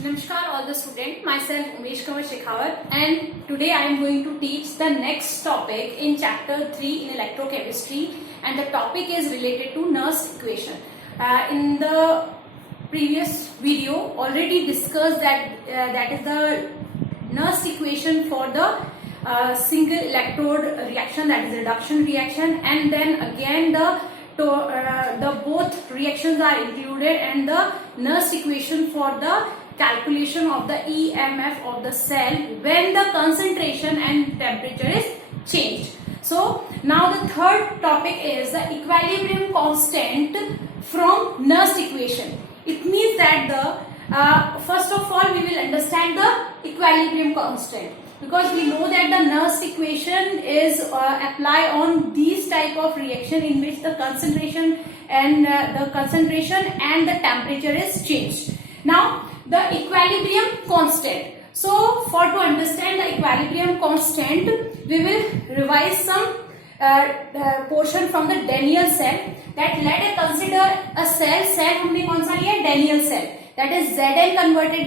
Namaskar all the students, myself Umesh Kumar Shekhawat, and today I am going to teach the next topic in chapter 3 in electrochemistry, and the topic is related to Nernst equation. In the previous video already discussed that is the Nernst equation for the single electrode reaction, that is reduction reaction, and then again the both reactions are included, and the Nernst equation for the calculation of the EMF of the cell when the concentration and temperature is changed. So now the third topic is the equilibrium constant from Nernst equation. It means that the first of all we will understand the equilibrium constant, because we know that the Nernst equation is apply on these type of reaction in which the concentration and the temperature is changed. Now the equilibrium constant. So for to understand the equilibrium constant, we will revise some portion from the Daniell cell. That let us consider a cell हमने कौन सा लिया? Daniell cell. That is Zn converted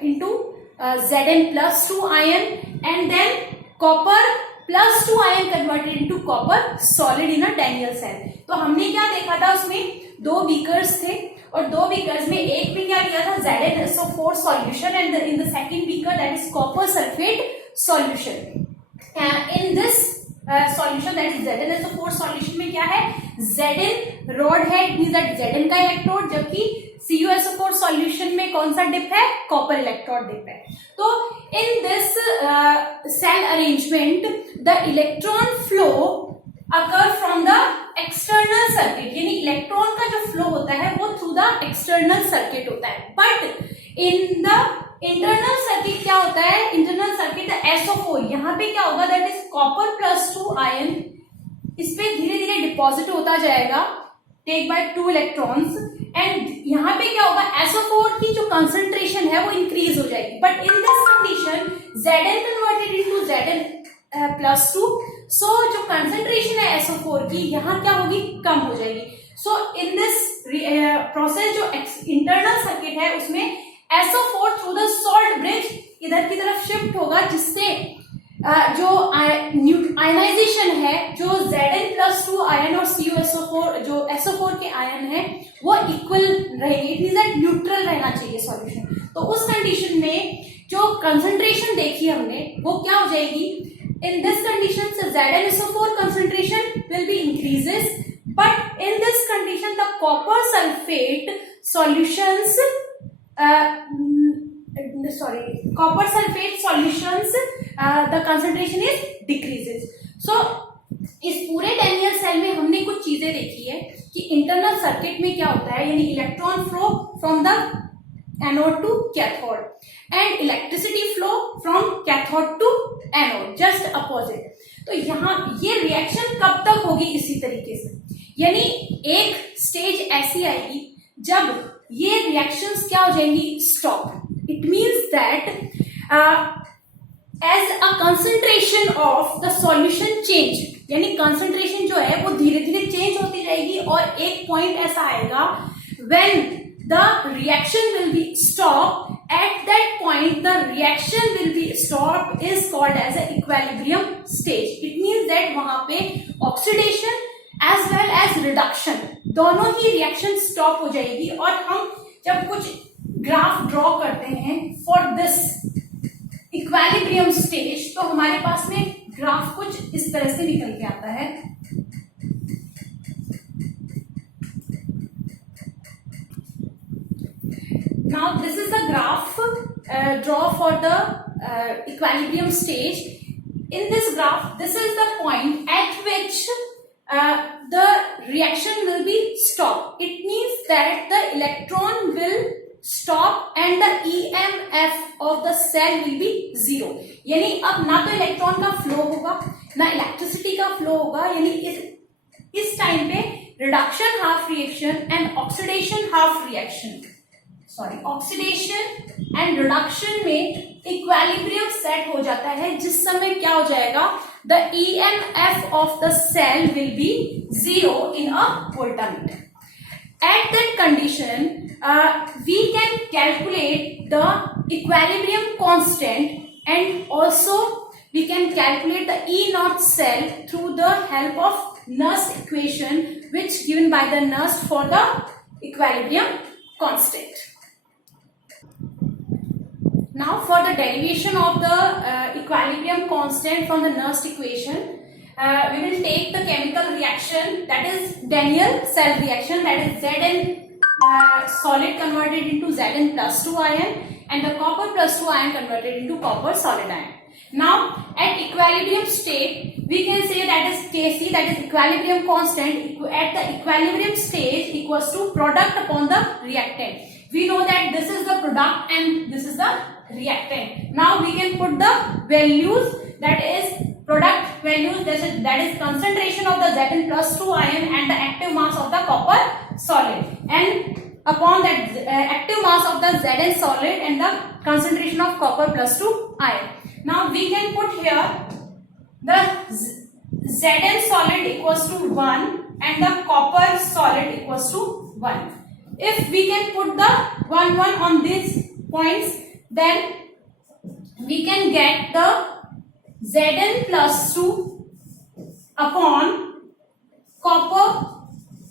into Zn plus 2 ion, and then copper plus 2 ion converted into copper solid in a Daniell cell. तो हमने क्या देखा था? उसमें दो बीकर्स थे, और दो बीकर्स में एक में क्या लिया था? ZnSO4 solution, and in the second beaker that is copper sulfate solution. In this solution, that is ZnSO4 solution में क्या है? Zn rod है, it means that Zn का इलेक्ट्रोड, जबकि CuSO4 solution में कौन सा डिप है? कॉपर इलेक्ट्रोड डिप है. तो in this cell arrangement, the electron flow occur from the external circuit, यानी इलेक्ट्रॉन का जो फ्लो होता है वो थ्रू द एक्सटर्नल सर्किट होता है. But in the internal circuit क्या होता है? इंटरनल सर्किट SO4, यहाँ पे क्या होगा? That is copper plus 2 ion, इस पे धीरे धीरे डिपॉजिट होता जाएगा टेक बाय 2 इलेक्ट्रॉन्स, एंड यहाँ पे क्या होगा? SO4 की जो कंसंट्रेशन है वो इंक्रीज हो जाएगी. But in this condition Zn converted into Zn plus 2, सो जो कंसंट्रेशन है SO4 की यहाँ क्या होगी? कम हो जाएगी. सो इन दिस प्रोसेस जो इंटरनल सर्किट है उसमें SO4 through the salt bridge इधर की तरफ शिफ्ट होगा, जिससे जो आयनाइजेशन है, जो Zn प्लस 2 आयन और CuSO4 जो SO4 के आयन है वो इक्वल रहेंगे. इट मींस दैट न्यूट्रल रहना चाहिए सॉल्यूशन. तो उस कंडीशन में जो कंसंट्रेशन देखी हमने वो क्या हो जाएगी? In this condition, so ZnSO4 concentration will be increases, but in this condition, the copper sulfate solutions, the concentration is decreases. So इस पूरे Daniell सेल में हमने कुछ चीजें देखी है कि इंटरनल सर्किट में क्या होता है, यानी electron flow from the anode to cathode, and electricity flow from cathode to anode, just opposite. तो यहाँ ये रिएक्शन कब तक होगी? इसी तरीके से, यानी एक स्टेज ऐसी आएगी जब ये रिएक्शंस क्या हो जाएंगी? Stop. It means that as a concentration of the solution change, यानी कंसंट्रेशन जो है वो धीरे धीरे चेंज होती जाएगी, और एक पॉइंट ऐसा आएगा when the reaction will be stopped. At that point the reaction will be stopped is called as an equilibrium stage. It means that वहां पे oxidation as well as reduction दोनों ही reaction stop हो जाएगी. और हम जब कुछ ग्राफ ड्रॉ करते हैं for this equilibrium stage, तो हमारे पास में ग्राफ कुछ इस तरह से निकल के आता है. Now this is the graph draw for the equilibrium stage. In this graph, this is the point at which the reaction will be stopped. It means that the electron will stop and the EMF of the cell will be zero. यानी अब ना तो electron का flow होगा ना electricity का flow होगा, यानी इस टाइम पे reduction half reaction and oxidation half reaction, oxidation and reduction में इक्विलिब्रियम सेट हो जाता है, जिस समय क्या हो जाएगा? The EMF of the cell will be zero in a voltameter. At that condition, we can calculate the equilibrium constant, and also we can calculate the E naught cell through the help of Nernst equation, which given by the Nernst for the equilibrium constant. Now for the derivation of the equilibrium constant from the Nernst equation, we will take the chemical reaction, that is Daniell-Cell reaction, that is Zn solid converted into Zn plus 2 ion and the copper plus 2 ion converted into copper solid ion. Now at equilibrium state, we can say that is Kc, that is equilibrium constant, at the equilibrium stage equals to product upon the reactant. We know that this is the product and this is the reactant. Now we can put the values, that is product values, that is concentration of the Zn plus 2 ion and the active mass of the copper solid, and upon that active mass of the Zn solid and the concentration of copper plus 2 ion. Now we can put here the Zn solid equals to 1 and the copper solid equals to 1. If we can put the 1 on these points, then we can get the Zn plus 2 upon copper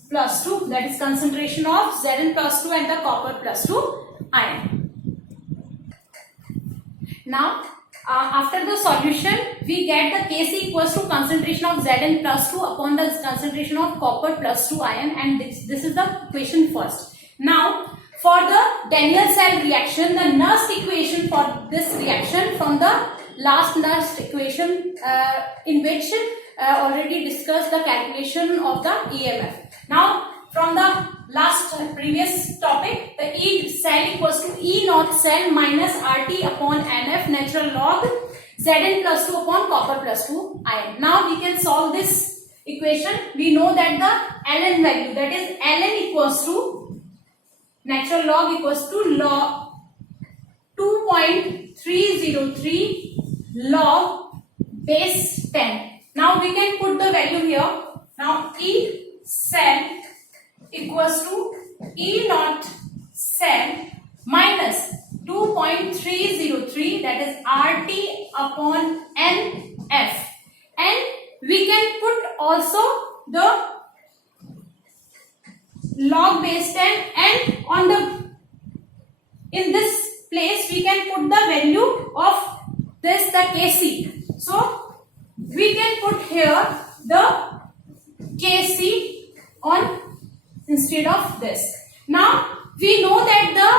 plus 2, that is concentration of Zn plus 2 and the copper plus 2 ion. Now after the solution, we get the Kc equals to concentration of Zn plus 2 upon the concentration of copper plus 2 ion, and this is the equation first. Now for the Daniell-Cell reaction, the Nernst equation for this reaction from the last Nernst equation in which already discussed the calculation of the EMF. Now from the last previous topic, the E cell equals to E naught cell minus RT upon NF natural log Zn plus 2 upon copper plus 2 ion. Now we can solve this equation. We know that the ln value, that is ln equals to natural log equals to log 2.303 log base 10. Now we can put the value here. Now E cell equals to E naught cell minus 2.303, that is RT upon NF, and we can put also the log base 10, and on the in this place we can put the value of this, the Kc. So we can put here the Kc on instead of this. Now we know that the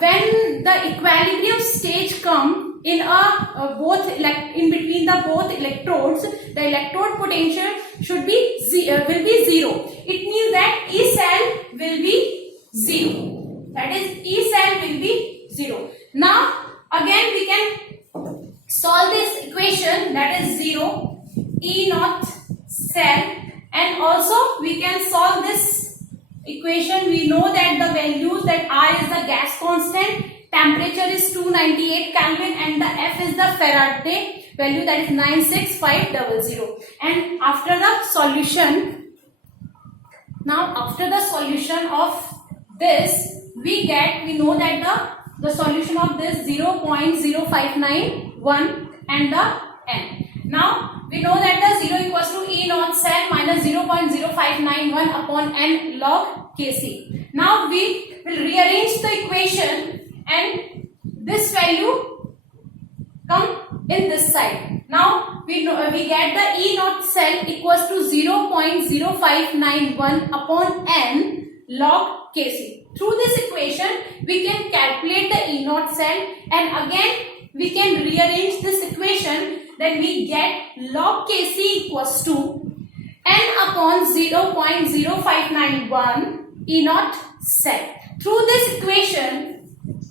when the equilibrium stage come in a in between the both electrodes, the electrode potential should be will be 0. It means that E cell will be 0. That is E cell will be 0. Now again we can solve this equation, that is 0 E naught cell, and also we can solve this equation. We know that the values, that I is the gas constant, temperature is 298 Kelvin, and the F is the Faraday value, that is 96500. And after the solution, now after the solution of this, we know that the solution of this 0.0591 and the N. Now we know that the 0 equals to E naught cell minus 0.0591 upon N log Kc. Now we will rearrange the equation and this value come in this side. Now we get the E naught cell equals to 0.0591 upon N log Kc. Through this equation we can calculate the E naught cell, and again we can rearrange this equation, that we get log Kc equals to N upon 0.0591 E naught cell. Through this equation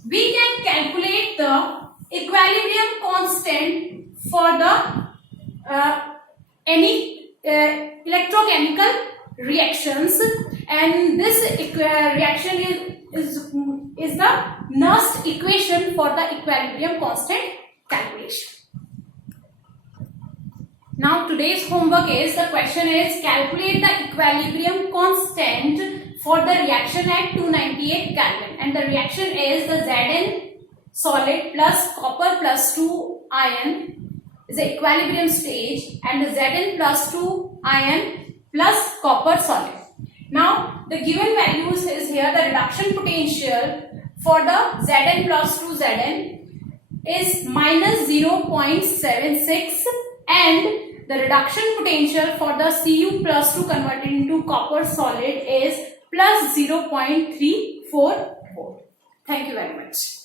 we can calculate the equilibrium constant for the any electrochemical reactions, and this reaction is the Nernst equation for the equilibrium constant calculation. Now today's homework is, the question is, calculate the equilibrium constant for the reaction at 298 Kelvin, and the reaction is the Zn solid plus copper plus 2 ion is the equilibrium stage, and the Zn plus 2 ion plus copper solid. Now the given values is here. The reduction potential for the Zn plus 2 Zn is minus 0.76, and the reduction potential for the Cu plus 2 converted into copper solid is plus 0.344. Thank you very much.